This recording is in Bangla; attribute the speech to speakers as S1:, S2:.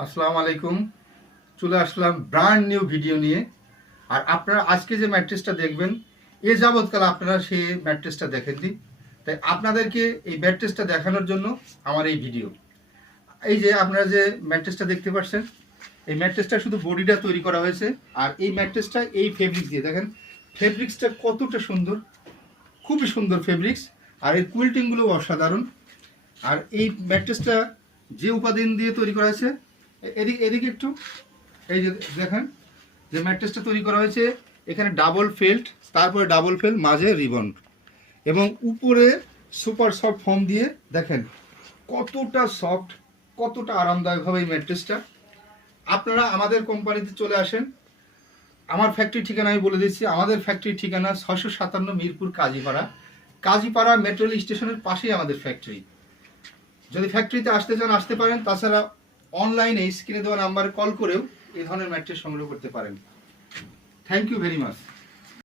S1: আসসালামু আলাইকুম। চলে আসলাম ব্র্যান্ড নিউ ভিডিও নিয়ে। আর আপনারা আজকে যে ম্যাট্রেসটা দেখবেন, এ যাবৎকাল আপনারা সেই ম্যাট্রেসটা দেখেননি। তাই আপনাদেরকে এই ম্যাট্রেসটা দেখানোর জন্য আমার এই ভিডিও এই যে আপনারা যে ম্যাট্রেসটা দেখতে পাচ্ছেন, এই ম্যাট্রেসটা শুধু বডিটা তৈরি করা হয়েছে, আর এই ম্যাট্রেসটা এই ফেব্রিক্স দিয়ে। দেখেন ফেব্রিক্সটা কতটা সুন্দর, খুবই সুন্দর ফেব্রিক্স আর এর কুইল্টিংগুলো অসাধারণ। আর এই ম্যাট্রেসটা যে উপাদান দিয়ে তৈরি করা হয়েছে এদিকে এদিকে একটু। এই যে দেখেন, যে ম্যাট্রেসটা তৈরি করা হয়েছে, এখানে ডাবল ফেল্ট তারপরে ডাবল ফেল্ট মাঝে রিবন এবং উপরে সুপার সফট ফোম দিয়ে দেখেন, কতটা সফট কতটা আরামদায়ক হবে এই ম্যাট্রেসটা। আপনারা আমাদের কোম্পানিতে চলে আসেন। আমার ফ্যাক্টরি ঠিকানা আমি বলে দিচ্ছি। আমাদের ফ্যাক্টরির ঠিকানা ছশো সাতান্ন মিরপুর কাজীপাড়া। কাজীপাড়া মেট্রো রেল স্টেশনের পাশেই আমাদের ফ্যাক্টরি যদি ফ্যাক্টরিতে আসতে চান, আসতে পারেন। তাছাড়া অনলাইনে স্ক্রিনে দেওয়া নাম্বারে কল করেও এই ধরনের ম্যাট্রেস সংগ্রহ করতে পারেন। Thank you very much